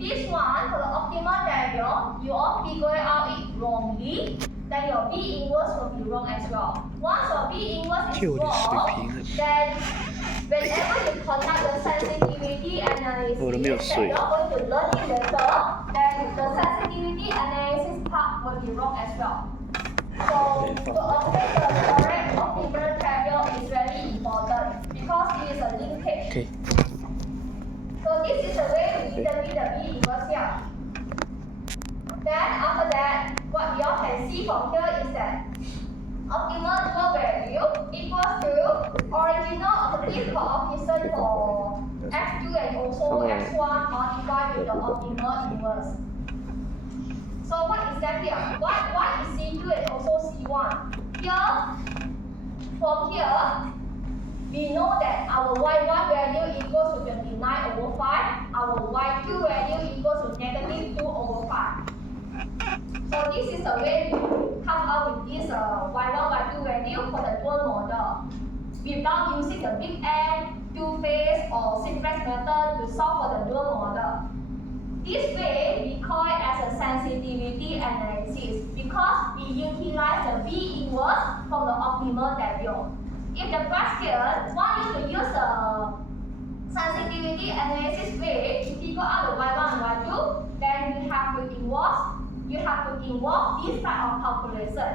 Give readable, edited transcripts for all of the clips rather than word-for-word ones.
this one, for the optimal value, you all figure out it wrongly, then your B inverse will be wrong as well. Once your B inverse is wrong, then whenever you conduct the sensitivity analysis that you're going to learn it later, then the sensitivity analysis part will be wrong as well. So to obtain the correct optimal value is very important because it is a linkage. Okay. So this is the way we determine the B inverse here. Then after that, what you all can see from here is that optimal dual value equals to original objective coefficient for x2 and also x1 multiplied with the optimal inverse. So what is that here? What is C2 and also C1? Here, from here, we know that our y1 value equals to 29 over 5. Our y2 value equals to negative 2 over 5. So this is the way we come up with this y1, y2 value for the dual model without using the big M, two-phase or simplex method to solve for the dual model. This way we call it as a sensitivity analysis because we utilize the B inverse from the optimal value. If the question wants you to use the sensitivity analysis way to figure out the y1 and y2, then you have to involve this type of calculation.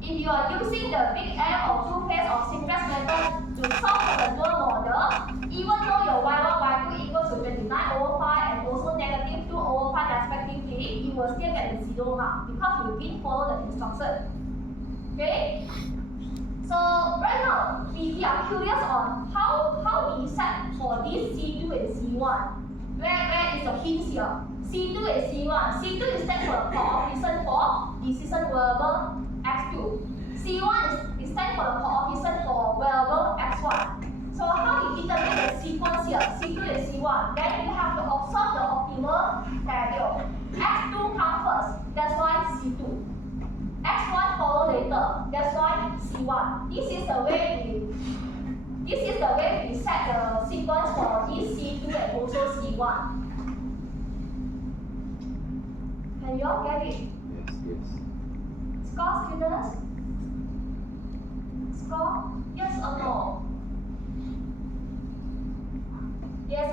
If you are using the big M or two-phase or simplex method to solve for the dual model, even though your y1, y2 equals to 29 over 5 and also negative 2 over 5 respectively, you will still get the 0 mark because you didn't follow the instruction. Okay? So right now, we are curious on how we set for this C2 and C1. Where is the hints here? C2 and C1. C2 is stand for the coefficient for decision variable x2. C1 is stand for the coefficient for variable x1. So how we determine the sequence here? C2 and C1. Then we have to observe the optimal value. x2 comes first. That's why C2. x1 follow later. That's why C1. This is the way we set the sequence for this C2 and also C1. Can you all get it? Yes. Score, students? Score? Yes or no? Yes,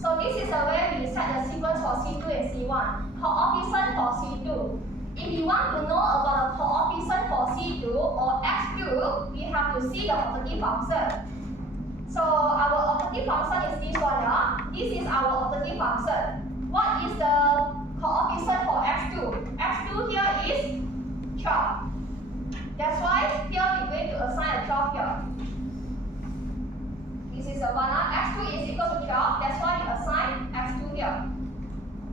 so this is the way we set the sequence for C2 and C1. Coefficient for C2. If you want to know about the coefficient for C2 or x2, we have to see the objective function. So our objective function is this one. This is our objective function. What is the coefficient for x2? x2 here is 12. That's why here we're going to assign a 12 here. This is a 1. x2 is equal to 12. That's why we assign x2 here.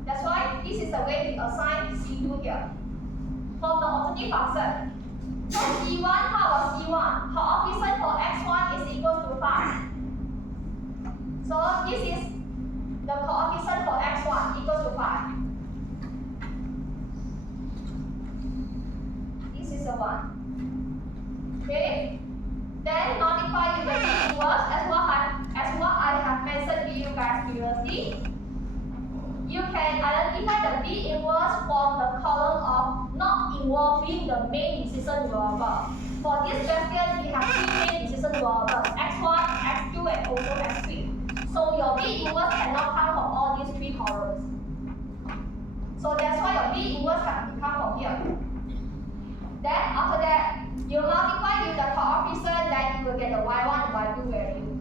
That's why this is the way we assign C2 here. From the objective function. So C1, how about C1? Coefficient for x1 is equal to 5. So this is the coefficient for x1 equals to 5. This is a 1. Okay? Then multiply with the B inverse as what I have mentioned to you guys previously. You can identify the B inverse from the column of not involving the main decision variable. For this question, we have 3 main decision variables, x1, x2, and also x3. So your B inverse cannot come from all these 3 columns. So that's why your B inverse has to come from here. Then after that, you multiply with the coefficient, then you will get the y1 and y2 value.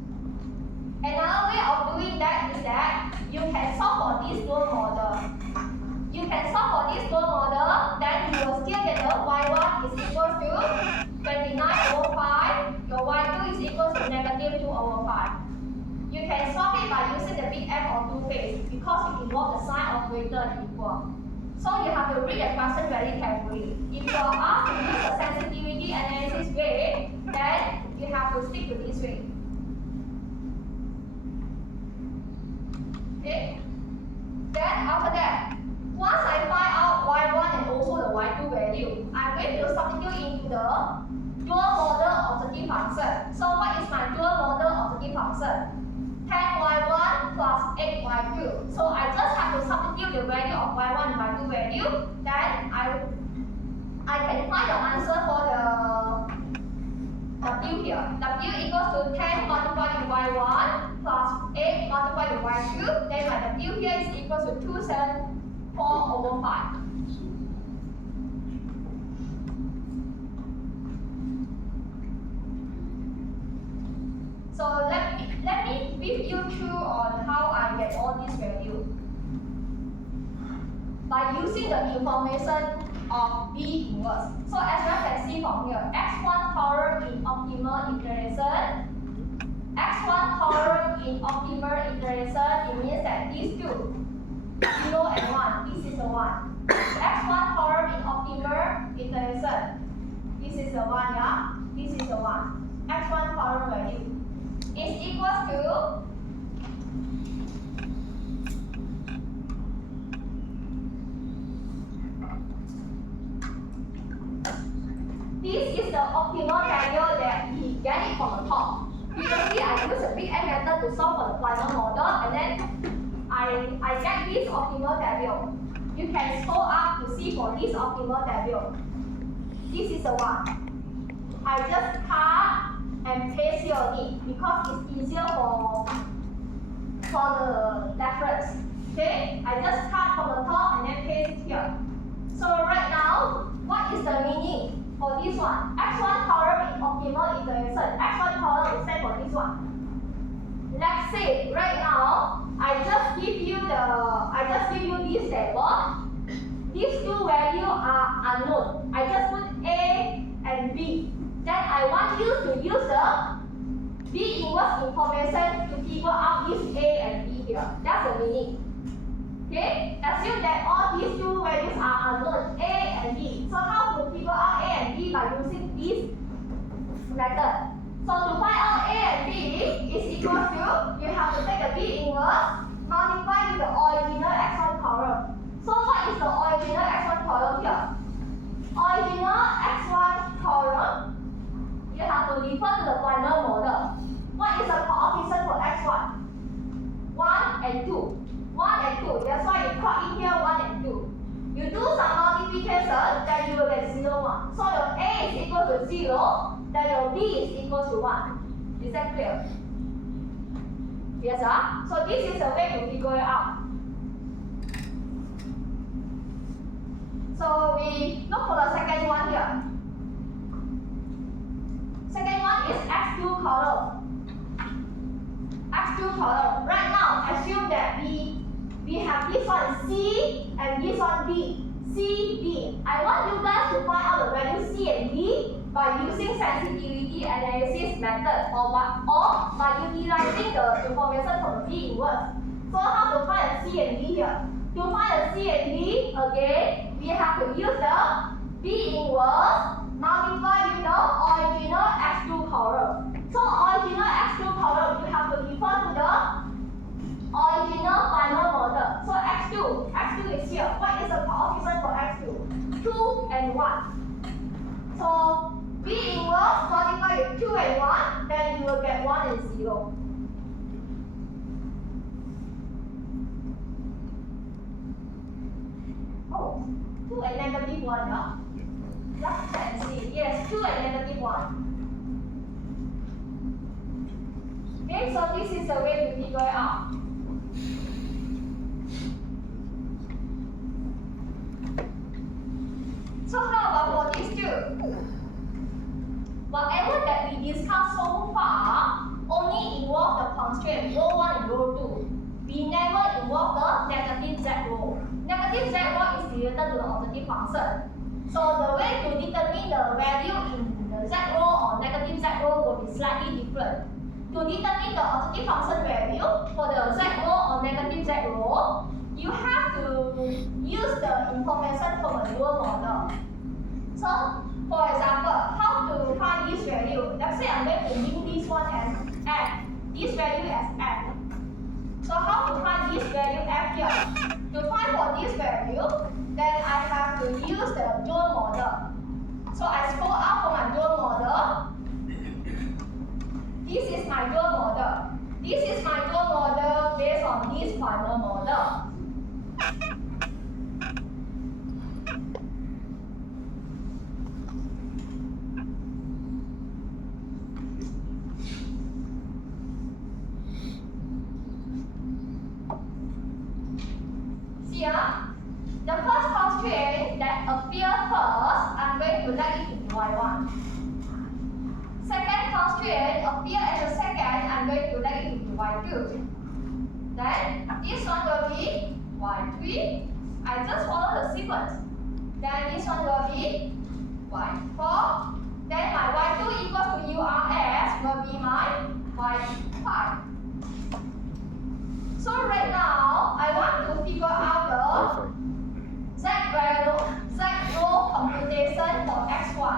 Another way of doing that is that you can solve for this dual model. You can solve for this dual model, then you will still get the y1 is equal to 29 over 5, your y2 is equal to negative 2 over 5. You can solve it by using the big M or two-phase because it involves the sign of greater and equal. So you have to read the question very carefully. If you are asked to use the sensitivity analysis way, then you have to stick to this way. Okay? Then after that, once I find out y1 and also the y2 value, I'm going to substitute into the dual model objective function. So what is my dual model objective function? 10y1 plus 8y2. So I just have to substitute the value of y1 by 2 value, then I can find the answer for the W here. W equals to 10 multiplied with y1 plus 8 multiplied with y2. Then my W here is equals to 274 over 5. So let me brief you through on how I get all these values. By using the information of B inverse. So as you can see from here, x1 column in optimal iteration, x1 column in optimal iteration, it means that these two, 0 and 1, this is a 1. x1 column in optimal iteration, this is a 1, yeah? This is a 1. x1 column value is equals to this is the optimal value that we get it from the top. Previously, I used the big N method to solve for the final model, and then I get this optimal value. You can scroll up to see for this optimal value. This is the 1. I just cut and paste here only because it's easier for the reference. Okay, I just cut from the top and then paste it here. So right now, what is the meaning for this one? x1 column is optimal iteration. x1 column is set for this one. Let's say right now, I just give you this table. These two values are unknown. I just put A and B. Then I want you to use the B inverse information to figure out this A and B here. That's the meaning. Okay? Assume that all these two values are unknown, A and B. So how to figure out A and B by using this method? So to find out A and B is equal to, you have to take the B inverse, multiply with the original x1 column. So what is the original x1 column here? Original x1 column, you have to refer to the final model. What is the coefficient for x1? 1 and 2. 1 and 2. That's why you plug in here 1 and 2. You do some multiplication, then you will get 0, 1. So your A is equal to 0, then your B is equal to 1. Is that clear? Yes, sir? So this is the way to figure it out. So we look for the second one here. Second one is x2 column. x2 column. Right now, assume that we have this one C and this one B. C, B. I want you guys to find out the value C and B by using sensitivity analysis method or by utilizing the information from the B inverse. So how to find a C and B here? To find a C and B, again, we have to use the B inverse multiply with the original x2 column. So original x2 column, you have to refer to the original final model. So x2 is here. What is the coefficient for x2? 2 and 1. So B inverse multiply with 2 and 1, then you will get 1 and 0. Oh, 2 and negative 1, yeah? Let's check and see. Yes, 2 and negative 1. Okay, so this is the way to figure it out. So how about for these two? Whatever that we discussed so far only involve the constraint rho 1 and rho 2. We never involve the negative z rho. Negative z rho is related to the objective function. So the way to determine the value in the z rho or negative z rho will be slightly different. To determine the objective function value for the z rho or negative z rho, you have to use the information from a dual model. So, for example, how to find this value? Let's say I'm going to link this one as f, this value as f. So how to find this value f here? To find for this value, then I have to use the dual model. So I scroll out for my dual model. This is my dual model. This is my dual model based on this final model. here, the first constraint that appears first, I'm going to let it into y1. Second constraint appears as a second, I'm going to let it into y2. Then this one will be y3. I just follow the sequence. Then this one will be y4. Then my y2 equals to URS will be my y5. So right now, I want to figure out the Z row computation for x1.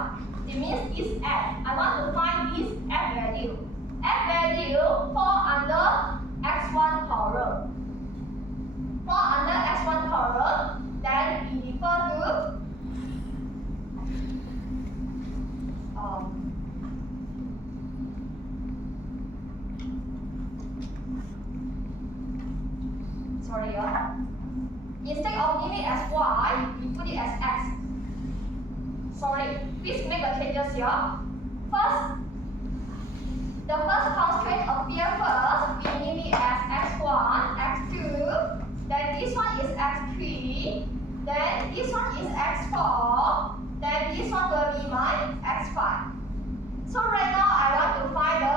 It means this f. I want to find this f value. F value fall under x1 column. Fall under x1 column, then we refer to instead of limit as y, we put it as x. Sorry, please make the changes here. First, the first constraint appears first, we name it as x1, x2, then this one is x3, then this one is x4, then this one will be my x5. So right now I want to find the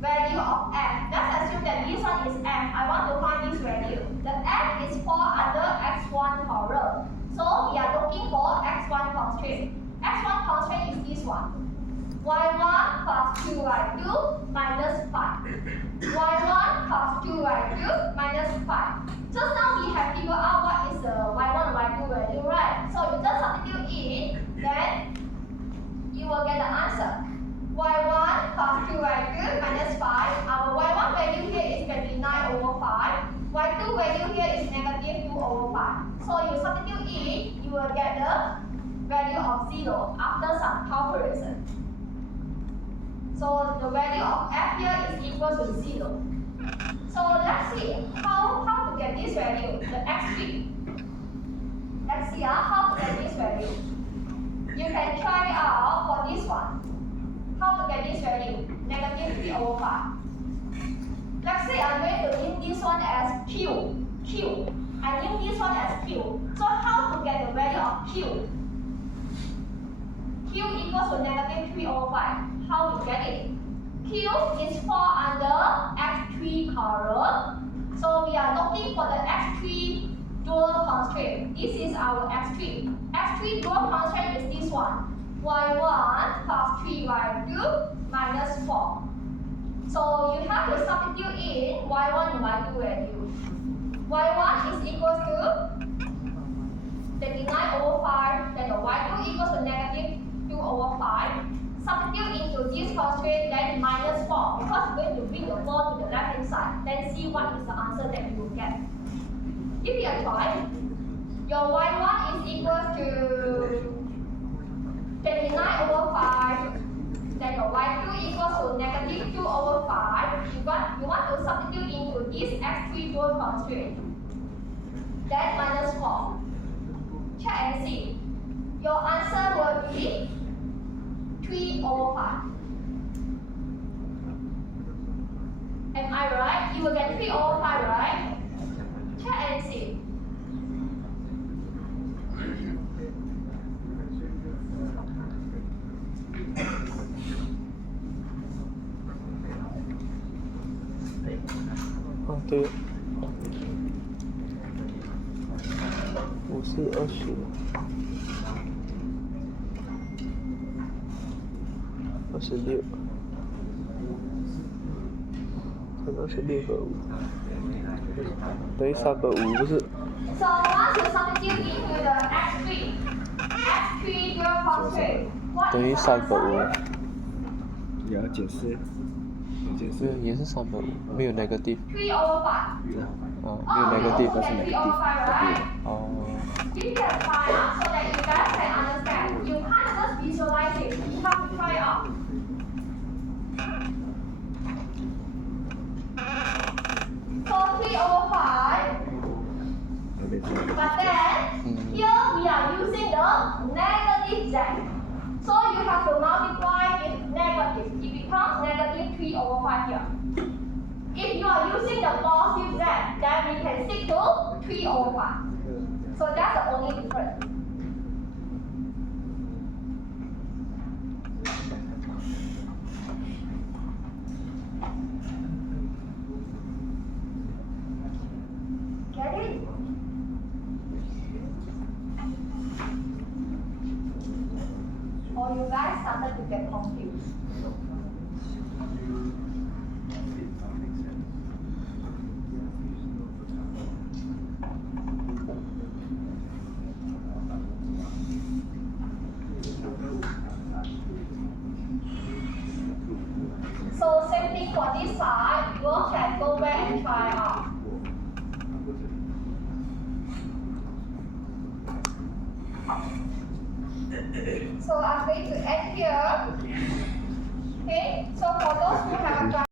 value of f. Let's assume that this one is f. I want to find this value. The f is fall under x1 column. So we are looking for x1 constraint. x1 constraint is this one. y1 plus 2y2 minus 5. y1 plus 2y2 minus 5. Just now we have figured out what is the y1 and y2 value, right? So you just substitute in, then you will get the answer. y1 plus 2y2 minus 5. Our y1 value here is 29 over 5. y2 value here is negative 2 over 5. So you substitute in, you will get the value of 0 after some calculation. So the value of f here is equal to 0. So let's see how to get this value, the x3. Let's see how to get this value. You can try it out for this one. How to get this value? Negative 3 over 5. Let's say I'm going to name this one as Q. I name this one as Q. So how to get the value of Q? Q equals to negative 3 over 5. How to get it? Q is fall under x3 column. So we are looking for the x3 dual constraint. This is our x3. x3 dual constraint is this one. y1 plus 3y2 minus 4. So you have to substitute in y1 and y2 value. y1 is equal to 39 over 5, then the y2 equals to negative 2 over 5. Substitute into this constraint, then minus 4, because we're going to bring the 4 to the left hand side. Then see what is the answer that you will get. Give it a try. Your y1 is equal to 29 over 5, then your y2 equals to negative 2 over 5. You want to substitute into this x3 dual constraint. Then minus 4. Check and see. Your answer will be 3 over 5. Am I right? You will get 3 over 5, right? Check and see. Okay. 50 20 26 26个5等于3个5不是 So once you substitute into the x3 dual constraint, what 等于 is the 3个 answer? 5也要解释，没有也是3个5没有 negative 3 over 5. 没有 negative 但是 3 over 5, right? 哦 Give it a try so that you guys can understand. You can't just visualize it. You have to try it out. So 3 over 5. But then here we are using the negative z. So you have to multiply with negative. It becomes negative 3 over 5 here. If you are using the positive z, then we can stick to 3 over 5. So that's the only difference. Get it? Or you guys started to get confused? So same thing for this side, you all can go back and try out. So I'm going to end here.